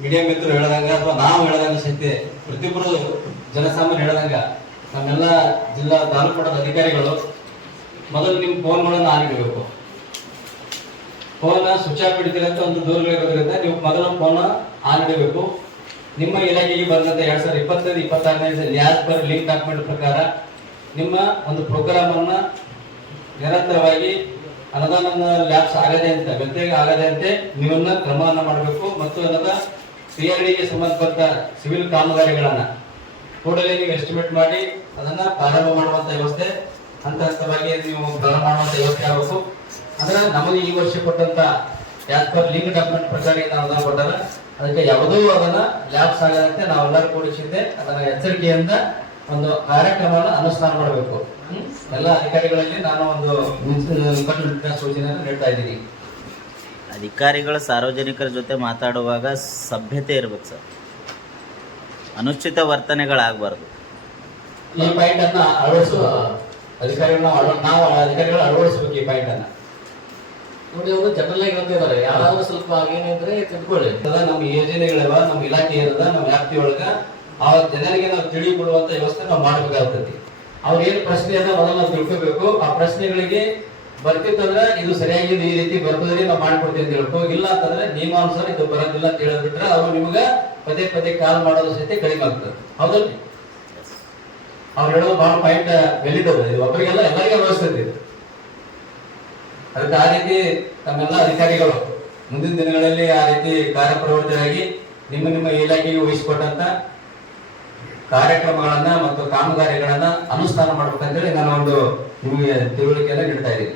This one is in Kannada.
ಮೀಡಿಯಾ ಮಿತ್ರರು ಹೇಳದಂಗ ಅಥವಾ ನಾವು ಹೇಳದಂಗ ಸಹಿತ ಪ್ರತಿಯೊಬ್ಬರು ಜನಸಾಮಾನ್ಯ ಹೇಳದಂಗ ನಮ್ಮೆಲ್ಲ ಜಿಲ್ಲಾ ತಾಲೂಕು ಮಟ್ಟದ ಅಧಿಕಾರಿಗಳು ಮೊದಲು ನಿಮ್ಮ ಫೋನ್ಗಳನ್ನು ಆನ್ ಇಡಬೇಕು. ಫೋನ್ ಸ್ವಿಚ್ ಆಫ್ ಇಡ್ತೀರ ಅಂತ ಒಂದು ದೂರಗಳಿರೋದ್ರಿಂದ ನೀವು ಮೊದಲು ಫೋನ್ ಆನ್ ಇಡಬೇಕು. ನಿಮ್ಮ ಇಲಾಖೆಗೆ ಬಂದಂತ 2025-26ನೇ ನ್ಯಾಸ್ ಪರ್ ಲಿಂಕ್ ಡಾಕ್ಯುಮೆಂಟ್ ಪ್ರಕಾರ ನಿಮ್ಮ ಒಂದು ಪ್ರೋಗ್ರಾಮ್ ಅನ್ನ ನಿರಂತರವಾಗಿ ಅನುದಾನ ಲ್ಯಾಪ್ಸ್ ಆಗದೆ ಅಂತ ವ್ಯತ್ಯಯ ಆಗದೆ ಅಂತೆ ನೀವನ್ನ ಕ್ರಮವನ್ನ ಮಾಡಬೇಕು. ಮತ್ತು ಅದನ್ನ PRDಗೆ ಸಂಬಂಧಪಟ್ಟ ಸಿವಿಲ್ ಕಾಮಗಾರಿಗಳನ್ನ ಕೂಡಲೇ ನೀವು ಎಸ್ಟಿಮೇಟ್ ಮಾಡಿ ಅದನ್ನ ಪ್ರಾರಂಭ ಮಾಡುವಂತ ವ್ಯವಸ್ಥೆ ಹಂತ ಹಂತವಾಗಿ ನೀವು ಪ್ರಾರಂಭ ಮಾಡುವಂತ ವ್ಯವಸ್ಥೆ ಆಗಬೇಕು. ಅಂದ್ರೆ ನಮಗೆ ಈ ವರ್ಷ ಕೊಟ್ಟಂತ ಆಸ್ ಪರ್ ಲಿಂಕ್ ಡಾಕ್ಯುಮೆಂಟ್ ಪ್ರಕಾರ ನಾವು ಅನುದಾನ ಕೊಟ್ಟಾರ ಅದಕ್ಕೆ ಯಾವುದೂ ಅದನ್ನ ಲ್ಯಾಪ್ಸ್ ಆಗದಂತೆ ನಾವೆಲ್ಲರೂ ಕೂಡಿಸಿದ್ದೆ ಅದನ್ನ ಎಚ್ಚರಿಕೆಯಿಂದ ಒಂದು ಕಾರ್ಯಕ್ರಮವನ್ನು ಅನುಷ್ಠಾನ ಮಾಡಬೇಕು. ಎಲ್ಲ ಅಧಿಕಾರಿಗಳಲ್ಲಿ ನಾನು ಒಂದು ಕಟ್ಟುನಿಟ್ಟಿನ ಸೂಚನೆಯನ್ನು ನೀಡ್ತಾ ಇದ್ದೀನಿ. ಅಧಿಕಾರಿಗಳು ಸಾರ್ವಜನಿಕರ ಜೊತೆ ಮಾತಾಡುವಾಗ ಸಭ್ಯತೆ ಇರ್ಬೇಕು ಸರ್, ಅನುಚಿತ ವರ್ತನೆಗಳಾಗಬಾರ್ದು. ಈ ಪಾಯಿಂಟ್ ಅನ್ನ ಅಳವಡಿಸುವ ಅಧಿಕಾರಿಗಳು ನಾವು ಅಧಿಕಾರಿಗಳು ಅಳವಡಿಸಬೇಕು. ಈ ಪಾಯಿಂಟ್ ಅನ್ನ ನೋಡಿ, ಅವರು ಜನರಲ್ ಆಗಿ ಹೇಳ್ತಿದ್ದಾರೆ, ಯಾರಾದ್ರೂ ಸ್ವಲ್ಪ ಏನಿದ್ರೆ ತಿಳ್ಕೊಳ್ಳಿ. ನಮ್ಮ ಯೋಜನೆಗಳಿವ ನಮ್ಮ ಇಲಾಖೆ ಇರದ ನಮ್ಮ ವ್ಯಾಪ್ತಿಯೊಳಗ ಆ ಜನರಿಗೆ ನಾವು ತಿಳಿಕೊಡುವಂತ ವ್ಯವಸ್ಥೆ ನಾವು ಮಾಡಬೇಕಾಗ್ತದೆ. ಅವ್ರ ಏನು ಪ್ರಶ್ನೆಯನ್ನ ಮೊದಲು ನಾವು ತಿಳ್ಕೋಬೇಕು. ಆ ಪ್ರಶ್ನೆಗಳಿಗೆ ಬರ್ತಿತ್ತಂದ್ರೆ ಇದು ಸರಿಯಾಗಿ ಈ ರೀತಿ ಬರ್ತದೆ ನಾವು ಮಾಡ್ಕೊಡ್ತೀವಿ ಅಂತ ಹೇಳ್ಕೊ. ಇಲ್ಲ ಅಂತಂದ್ರೆ ನಿಯಮಾನುಸಾರ ಇದು ಬರೋದಿಲ್ಲ ಅಂತ ಹೇಳಿಬಿಟ್ರೆ ಅವ್ರು ನಿಮ್ಗ ಪದೇ ಪದೇ ಕಾಲ್ ಮಾಡೋದು ಸಹಿತ ಕಡಿಮೆ ಆಗ್ತದೆ. ಹೌದಲ್ರಿ? ಅವ್ರು ಹೇಳೋದು ಬಹಳ ಪಾಯಿಂಟ್ ವೆಲಿಡ್ ಅದ. ಇದು ಒಬ್ಬರಿಗೆಲ್ಲ ಎಲ್ಲರಿಗೂ ವ್ಯವಸ್ಥೆ. ಅದಕ್ಕೆ ಆ ರೀತಿ ತಮ್ಮೆಲ್ಲ ಅಧಿಕಾರಿಗಳು ಮುಂದಿನ ದಿನಗಳಲ್ಲಿ ಆ ರೀತಿ ಕಾರ್ಯಪ್ರವೃತ್ತರಾಗಿ ನಿಮ್ಮ ಇಲಾಖೆಗೆ ವಹಿಸಿಕೊಟ್ಟಂತ ಕಾರ್ಯಕ್ರಮಗಳನ್ನ ಮತ್ತು ಕಾಮಗಾರಿಗಳನ್ನ ಅನುಷ್ಠಾನ ಮಾಡ್ಬೇಕಂತೇಳಿ ನಾನು ಒಂದು ನಿಮಗೆ ತಿಳುವಳಿಕೆಯನ್ನ ನೀಡ್ತಾ ಇದ್ದೀನಿ.